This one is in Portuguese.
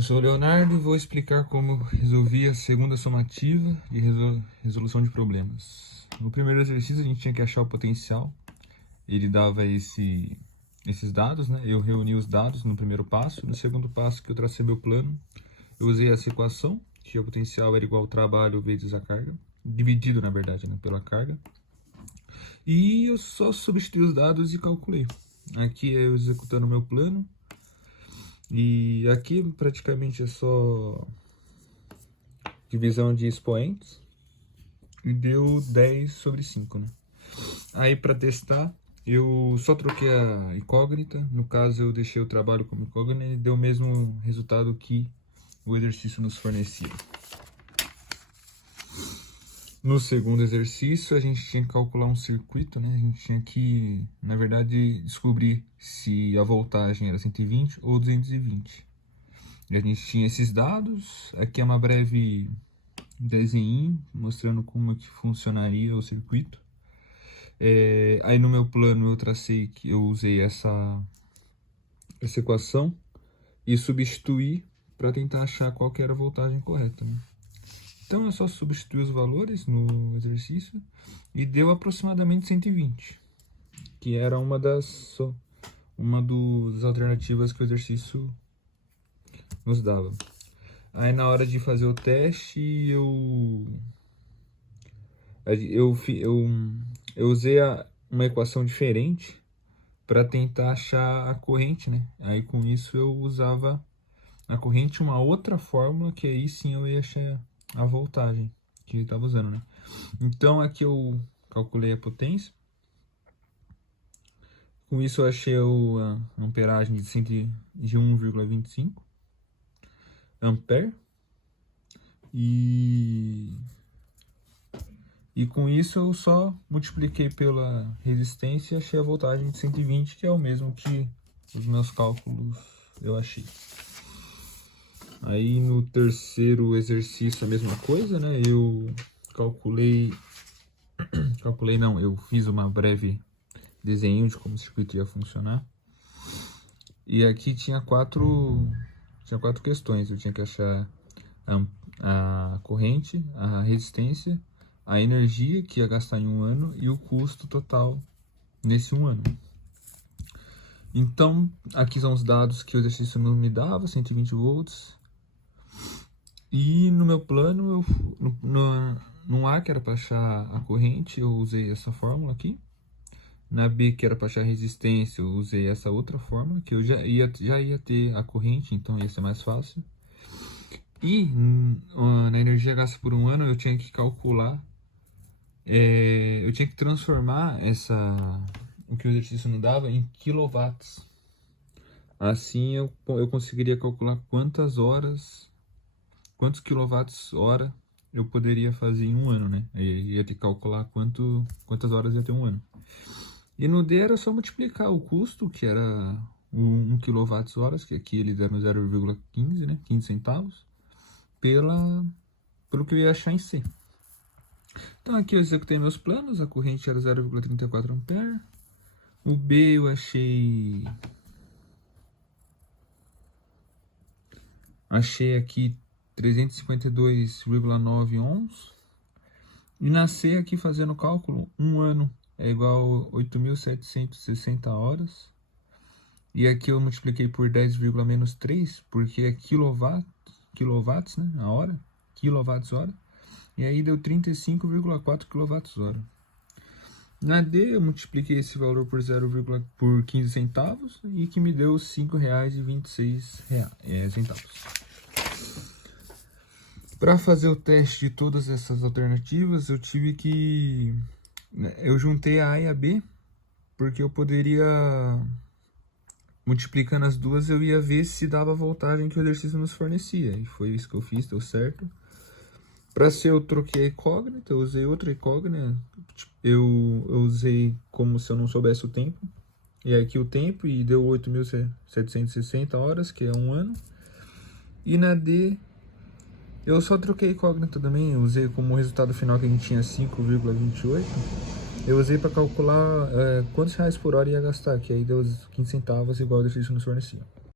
Eu sou o Leonardo e vou explicar como eu resolvi a segunda somativa de resolução de problemas. No primeiro exercício a gente tinha que achar o potencial, ele dava esses dados, né? Eu reuni os dados no primeiro passo. No segundo passo, que eu tracei meu plano, eu usei essa equação, que o potencial era igual ao trabalho vezes a carga, dividido na verdade, né, pela carga. E eu só substituí os dados e calculei. Aqui é eu executando meu plano. E aqui praticamente é só divisão de expoentes e deu 10 sobre 5, né? Aí para testar, eu só troquei a incógnita, no caso eu deixei o trabalho como incógnita e deu o mesmo resultado que o exercício nos fornecia. No segundo exercício, a gente tinha que calcular um circuito, né? A gente tinha que, na verdade, descobrir se a voltagem era 120 ou 220. E a gente tinha esses dados. Aqui é uma breve desenho mostrando como é que funcionaria o circuito. Aí no meu plano eu tracei que eu usei essa equação e substituí para tentar achar qual que era a voltagem correta, né? Então eu só substituí os valores no exercício e deu aproximadamente 120, que era uma das alternativas que o exercício nos dava. Aí na hora de fazer o teste eu usei uma equação diferente para tentar achar a corrente, né? Aí com isso eu usava a corrente uma outra fórmula, que aí sim eu ia achar a voltagem que ele estava usando, né? Então aqui eu calculei a potência. Com isso eu achei a amperagem de 1,25 ampere. E com isso eu só multipliquei pela resistência e achei a voltagem de 120, que é o mesmo que os meus cálculos eu achei. Aí no terceiro exercício a mesma coisa, né? Eu eu fiz uma breve desenho de como o circuito ia funcionar. E aqui tinha quatro questões. Eu tinha que achar a corrente, a resistência, a energia que ia gastar em um ano e o custo total nesse um ano. Então, aqui são os dados que o exercício não me dava, 120 volts. E no meu plano, no A, que era para achar a corrente, eu usei essa fórmula aqui. Na B, que era para achar a resistência, eu usei essa outra fórmula, que eu já ia ter a corrente, então ia ser mais fácil. E na energia gasta por um ano, eu tinha que calcular, eu tinha que transformar o que o exercício não dava em quilowatts. Assim eu conseguiria calcular quantos quilowatts-hora eu poderia fazer em um ano, né? Aí ia ter que calcular quantas horas ia ter um ano. E no D era só multiplicar o custo, que era 1 kWh, que aqui eles deram 0,15, né? 15 centavos, pelo que eu ia achar em C. Então aqui eu executei meus planos, a corrente era 0,34 ampere. O B eu achei aqui 352,9 ohms. E na C aqui fazendo o cálculo, um ano é igual a 8.760 horas. E aqui eu multipliquei por 10,-3, porque é quilowatts, né, a hora, quilowatts-hora. E aí deu 35,4 kWh. Na D eu multipliquei esse valor por 15 centavos e que me deu R$ 5,26. Para fazer o teste de todas essas alternativas, eu juntei a A e a B, porque eu poderia, multiplicando as duas, eu ia ver se dava a voltagem que o exercício nos fornecia. E foi isso que eu fiz, deu certo. Para C eu troquei a incógnita, eu usei outra incógnita, eu usei como se eu não soubesse o tempo. E aqui o tempo, e deu 8.760 horas, que é um ano. E na D, eu só troquei a incógnita também, eu usei como resultado final que a gente tinha 5,28. Eu usei para calcular quantos reais por hora ia gastar, que aí deu 15 centavos, igual o exercício nos fornecia.